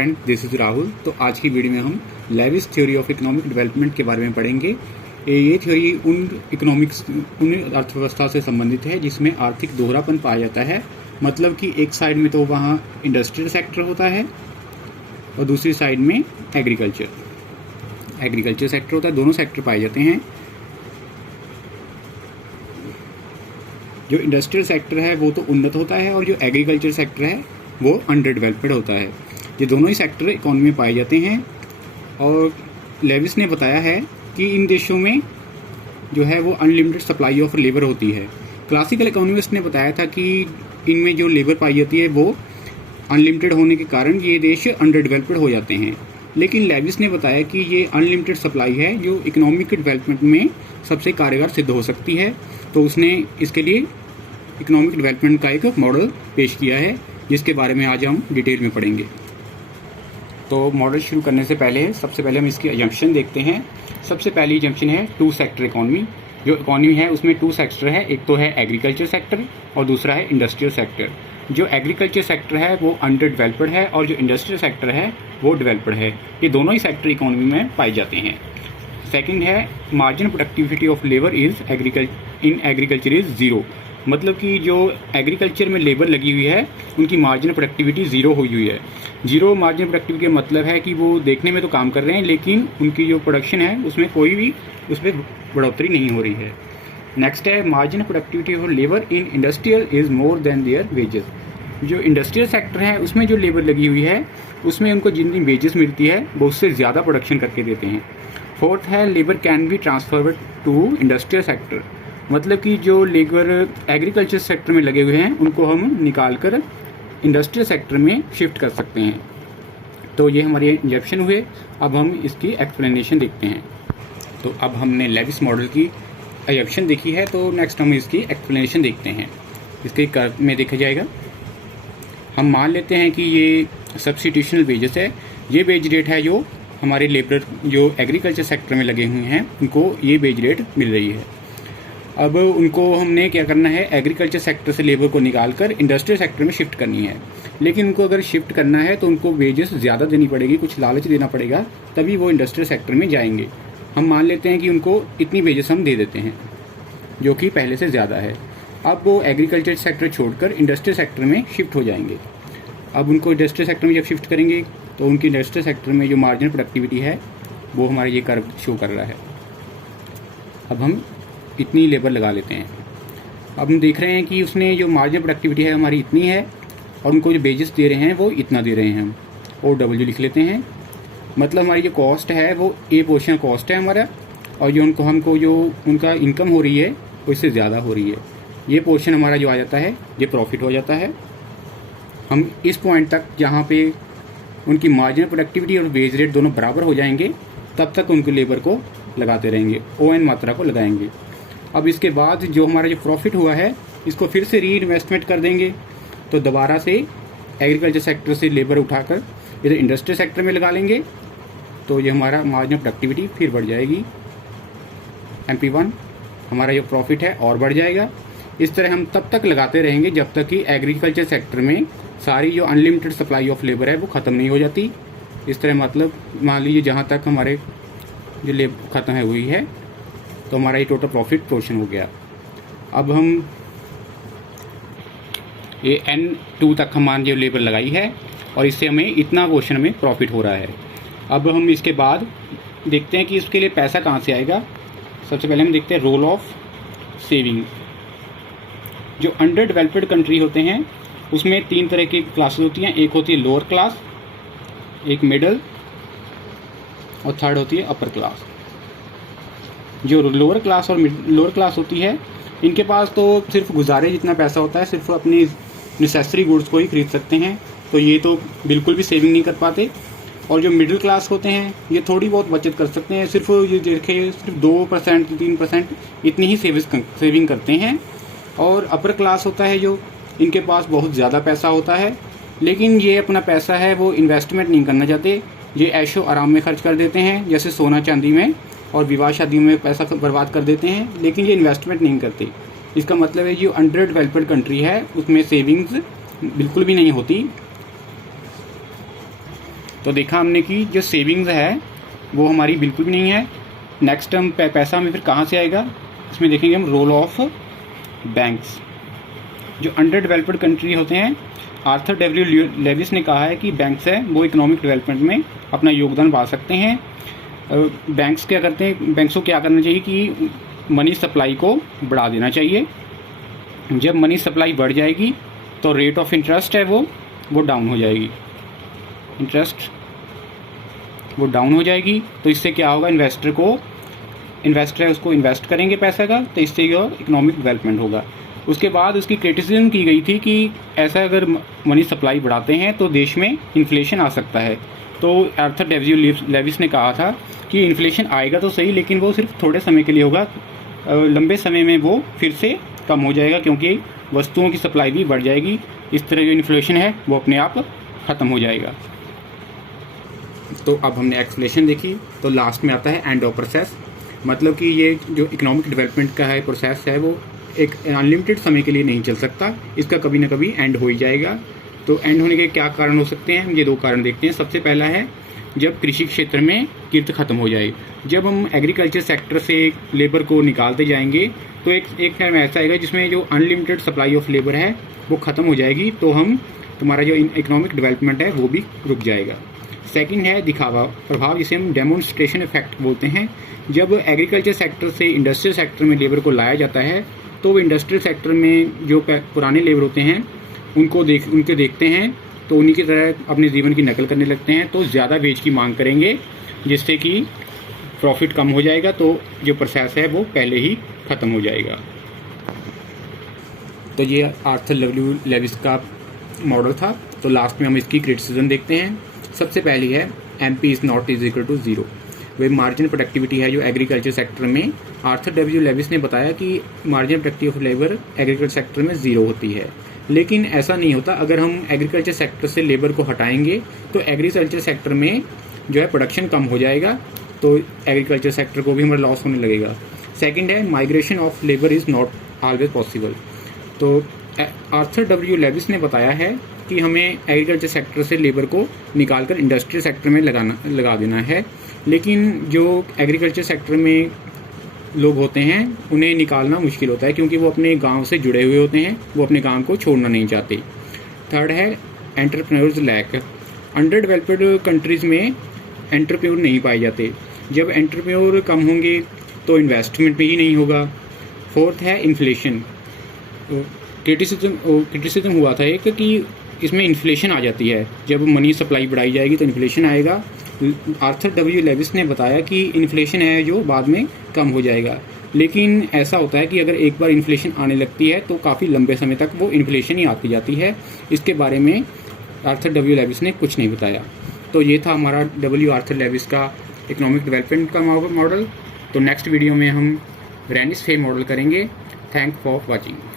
Friend, this is Rahul. तो आज की वीडियो में हम Lewis theory of economic development के बारे में पढ़ेंगे। ये थ्योरी उन अर्थव्यवस्था से संबंधित है जिसमें आर्थिक दोहरापन पाया जाता है। मतलब कि एक साइड में तो वहाँ इंडस्ट्रियल सेक्टर होता है और दूसरी साइड में एग्रीकल्चर सेक्टर होता है। दोनों सेक्टर पाए जाते हैं। जो इंडस्ट्रियल सेक्टर है वो तो उन्नत होता है और जो एग्रीकल्चर सेक्टर है वो अंडर डेवलप्ड होता है। ये दोनों ही सेक्टर इकोनॉमी में पाए जाते हैं। और लेविस ने बताया है कि इन देशों में जो है वो अनलिमिटेड सप्लाई ऑफ लेबर होती है। क्लासिकल इकोनॉमिस्ट ने बताया था कि इनमें जो लेबर पाई जाती है वो अनलिमिटेड होने के कारण ये देश अंडर डेवलप्ड हो जाते हैं। लेकिन लेविस ने बताया कि ये अनलिमिटेड सप्लाई है जो इकोनॉमिक डेवलपमेंट में सबसे कारगर सिद्ध हो सकती है। तो उसने इसके लिए इकोनॉमिक डेवलपमेंट का एक मॉडल पेश किया है जिसके बारे में आज हम डिटेल में पढ़ेंगे। तो मॉडल शुरू करने से पहले सबसे पहले हम इसकी अजम्पशन देखते हैं। सबसे पहली अजम्पशन है टू सेक्टर इकोनॉमी। जो इकोनॉमी है उसमें टू सेक्टर है, एक तो है एग्रीकल्चर सेक्टर और दूसरा है इंडस्ट्रियल सेक्टर। जो एग्रीकल्चर सेक्टर है वो अंडर डेवलप्ड है और जो इंडस्ट्रियल सेक्टर है वो डेवलप्ड है। ये दोनों ही सेक्टर इकोनॉमी में पाए जाते हैं। सेकंड है margin productivity of labour is agriculture is zero. मतलब कि जो एग्रीकल्चर में लेबर लगी हुई है उनकी मार्जिन प्रोडक्टिविटी ज़ीरो हुई है। जीरो मार्जिन प्रोडक्टिविटी का मतलब है कि वो देखने में तो काम कर रहे हैं लेकिन उनकी जो प्रोडक्शन है उसमें कोई भी उसमें बढ़ोतरी नहीं हो रही है। नेक्स्ट है margin productivity of labour in industrial is more than their wages. जो इंडस्ट्रियल सेक्टर है उसमें जो लेबर लगी हुई है उसमें उनको जितनी वेजेस मिलती है वो उससे ज़्यादा प्रोडक्शन करके देते हैं। फोर्थ है labour can be transferred to industrial sector. मतलब कि जो लेबर एग्रीकल्चर सेक्टर में लगे हुए हैं उनको हम निकाल कर इंडस्ट्रियल सेक्टर में शिफ्ट कर सकते हैं। तो ये हमारे इंजेक्शन हुए। अब हम इसकी एक्सप्लेनेशन देखते हैं। तो अब हमने लेविस मॉडल की इंजेक्शन देखी है, तो नेक्स्ट हम इसकी एक्सप्लेनेशन देखते हैं। इसके कर्व में देखा जाएगा, हम मान लेते हैं कि ये सब्स्टिट्यूशनल वेजेस है। ये वेज रेट है जो हमारे लेबर जो एग्रीकल्चर सेक्टर में लगे हुए हैं उनको ये वेज रेट मिल रही है। अब उनको हमने क्या करना है, एग्रीकल्चर सेक्टर से लेबर को निकालकर इंडस्ट्रियल सेक्टर में शिफ्ट करनी है। लेकिन उनको अगर शिफ्ट करना है तो उनको वेजेस ज़्यादा देनी पड़ेगी, कुछ लालच देना पड़ेगा, तभी वो इंडस्ट्रियल सेक्टर में जाएंगे। हम मान लेते हैं कि उनको इतनी वेजेस हम दे देते हैं जो कि पहले से ज़्यादा है। अब वो एग्रीकल्चर सेक्टर छोड़कर इंडस्ट्रियल सेक्टर में शिफ्ट हो जाएंगे। अब उनको इंडस्ट्रियल सेक्टर में जब शिफ्ट करेंगे तो उनकी इंडस्ट्रियल सेक्टर में जो मार्जिनल प्रोडक्टिविटी है वो हमारा ये कर्व शो कर रहा है। अब हम इतनी लेबर लगा लेते हैं। अब हम देख रहे हैं कि उसने जो मार्जिनल प्रोडक्टिविटी है हमारी इतनी है और उनको जो वेजेस दे रहे हैं वो इतना दे रहे हैं। हम OW लिख लेते हैं। मतलब हमारी जो कॉस्ट है वो ए पोर्शन कॉस्ट है हमारा, और जो हमको जो उनका इनकम हो रही है वो इससे ज़्यादा हो रही है। ये पोर्शन हमारा जो आ जाता है ये प्रॉफिट हो जाता है। हम इस पॉइंट तक जहाँ पे उनकी मार्जिनल प्रोडक्टिविटी और वेज रेट दोनों बराबर हो जाएंगे तब तक उनके लेबर को लगाते रहेंगे, ON मात्रा को लगाएंगे। अब इसके बाद जो हमारा जो प्रॉफिट हुआ है इसको फिर से री इन्वेस्टमेंट कर देंगे। तो दोबारा से एग्रीकल्चर सेक्टर से लेबर उठाकर इधर इंडस्ट्रियल सेक्टर में लगा लेंगे तो ये हमारा मार्जिनल प्रोडक्टिविटी फिर बढ़ जाएगी। MP1 हमारा जो प्रॉफिट है और बढ़ जाएगा। इस तरह हम तब तक लगाते रहेंगे जब तक कि एग्रीकल्चर सेक्टर में सारी जो अनलिमिटेड सप्लाई ऑफ लेबर है वो ख़त्म नहीं हो जाती। इस तरह मतलब मान लीजिए जहाँ तक हमारे जो लेबर ख़त्म है हुई है तो हमारा ये टोटल प्रॉफिट पोर्शन हो गया। अब हम ये N2 तक हमारी जो लेबर लगाई है और इससे हमें इतना पोर्शन में प्रॉफिट हो रहा है। अब हम इसके बाद देखते हैं कि इसके लिए पैसा कहाँ से आएगा। सबसे पहले हम देखते हैं रोल ऑफ सेविंग। जो अंडर डेवलप्ड कंट्री होते हैं उसमें 3 तरह की क्लासेस होती हैं। एक होती है लोअर क्लास, एक मिडल और थर्ड होती है अपर क्लास। जो लोअर क्लास और लोअर क्लास होती है इनके पास तो सिर्फ गुजारे जितना पैसा होता है, सिर्फ अपनी नेसेसरी गुड्स को ही खरीद सकते हैं, तो ये तो बिल्कुल भी सेविंग नहीं कर पाते। और जो मिडिल क्लास होते हैं ये थोड़ी बहुत बचत कर सकते हैं, सिर्फ ये देखिए सिर्फ 2% 3% इतनी ही सेविंग करते हैं। और अपर क्लास होता है जो इनके पास बहुत ज़्यादा पैसा होता है लेकिन ये अपना पैसा है वो इन्वेस्टमेंट नहीं करना चाहते, ये ऐशो आराम में खर्च कर देते हैं, जैसे सोना चांदी में और विवाह शादी में पैसा बर्बाद कर देते हैं, लेकिन ये इन्वेस्टमेंट नहीं करते। इसका मतलब है जो अंडर डेवलप्ड कंट्री है उसमें सेविंग्स बिल्कुल भी नहीं होती। तो देखा हमने कि जो सेविंग्स है वो हमारी बिल्कुल भी नहीं है। नेक्स्ट हम पैसा हमें फिर कहाँ से आएगा, इसमें देखेंगे हम रोल ऑफ बैंक्स। जो अंडर डेवलप्ड कंट्री होते हैं, आर्थर डब्ल्यू लेविस ने कहा है कि बैंक्स है वो इकोनॉमिक डेवलपमेंट में अपना योगदान पा सकते हैं। बैंक्स क्या करते हैं, बैंक्स को क्या करना चाहिए कि मनी सप्लाई को बढ़ा देना चाहिए। जब मनी सप्लाई बढ़ जाएगी तो रेट ऑफ इंटरेस्ट है वो डाउन हो जाएगी, इंटरेस्ट वो डाउन हो जाएगी। तो इससे क्या होगा, इन्वेस्टर है उसको इन्वेस्ट करेंगे पैसा का, तो इससे इकोनॉमिक डेवलपमेंट होगा। उसके बाद उसकी क्रिटिसिज्म की गई थी कि ऐसा अगर मनी सप्लाई बढ़ाते हैं तो देश में इन्फ्लेशन आ सकता है। तो आर्थर डब्ल्यू लेविस ने कहा था कि इन्फ्लेशन आएगा तो सही, लेकिन वो सिर्फ थोड़े समय के लिए होगा, लंबे समय में वो फिर से कम हो जाएगा, क्योंकि वस्तुओं की सप्लाई भी बढ़ जाएगी। इस तरह जो इन्फ्लेशन है वो अपने आप ख़त्म हो जाएगा। तो अब हमने एक्सप्लेनेशन देखी, तो लास्ट में आता है एंड ऑफ प्रोसेस। मतलब कि ये जो इकोनॉमिक डेवलपमेंट का है प्रोसेस है वो एक अनलिमिटेड समय के लिए नहीं चल सकता, इसका कभी ना कभी एंड हो ही जाएगा। तो एंड होने के क्या कारण हो सकते हैं, हम ये 2 कारण देखते हैं। सबसे पहला है जब कृषि क्षेत्र में किर्त खत्म हो जाए। जब हम एग्रीकल्चर सेक्टर से लेबर को निकालते जाएंगे तो एक टाइम ऐसा आएगा जिसमें जो अनलिमिटेड सप्लाई ऑफ लेबर है वो ख़त्म हो जाएगी, तो तुम्हारा जो इकोनॉमिक डेवलपमेंट है वो भी रुक जाएगा। सेकंड है दिखावा प्रभाव, जिसे हम डेमोन्स्ट्रेशन इफेक्ट बोलते हैं। जब एग्रीकल्चर सेक्टर से इंडस्ट्रियल सेक्टर में लेबर को लाया जाता है तो वो इंडस्ट्रियल सेक्टर में जो पुराने लेबर होते हैं उनके देखते हैं तो उन्हीं की तरह अपने जीवन की नकल करने लगते हैं, तो ज़्यादा वेज की मांग करेंगे जिससे कि प्रॉफिट कम हो जाएगा, तो जो प्रोसेस है वो पहले ही ख़त्म हो जाएगा। तो ये आर्थर डब्ल्यू लेविस का मॉडल था। तो लास्ट में हम इसकी क्रिटिसिज्म देखते हैं। सबसे पहली है MP is not is equal to 0। वे मार्जिन प्रोडक्टिविटी है जो एग्रीकल्चर सेक्टर में, आर्थर डब्ल्यू लेविस ने बताया कि margin productivity of labour agriculture sector में 0 होती है। लेकिन ऐसा नहीं होता। अगर हम एग्रीकल्चर सेक्टर से लेबर को हटाएंगे तो एग्रीकल्चर सेक्टर में जो है प्रोडक्शन कम हो जाएगा, तो एग्रीकल्चर सेक्टर को भी हमारा लॉस होने लगेगा। सेकंड है migration of labour is not always possible. तो आर्थर डब्ल्यू लेविस ने बताया है कि हमें एग्रीकल्चर सेक्टर से लेबर को निकालकर इंडस्ट्रियल सेक्टर में लगा देना है, लेकिन जो एग्रीकल्चर सेक्टर में लोग होते हैं उन्हें निकालना मुश्किल होता है, क्योंकि वो अपने गांव से जुड़े हुए होते हैं, वो अपने गांव को छोड़ना नहीं चाहते। थर्ड है entrepreneurs lack. Under developed countries में एंटरप्रेन्योर नहीं पाए जाते। जब एंटरप्रेन्योर कम होंगे तो इन्वेस्टमेंट भी ही नहीं होगा। फोर्थ है इन्फ्लेशन। क्रिटिसिज्म हुआ था एक कि इसमें इन्फ्लेशन आ जाती है, जब मनी सप्लाई बढ़ाई जाएगी तो इन्फ्लेशन आएगा। आर्थर डब्ल्यू लेविस ने बताया कि इन्फ्लेशन है जो बाद में कम हो जाएगा, लेकिन ऐसा होता है कि अगर एक बार इन्फ्लेशन आने लगती है तो काफ़ी लंबे समय तक वो इन्फ्लेशन ही आती जाती है। इसके बारे में आर्थर डब्ल्यू लेविस ने कुछ नहीं बताया। तो ये था हमारा आर्थर लेविस का इकोनॉमिक डेवलपमेंट का मॉडल। तो नेक्स्ट वीडियो में हम रेनिस फे मॉडल करेंगे। Thank for watching.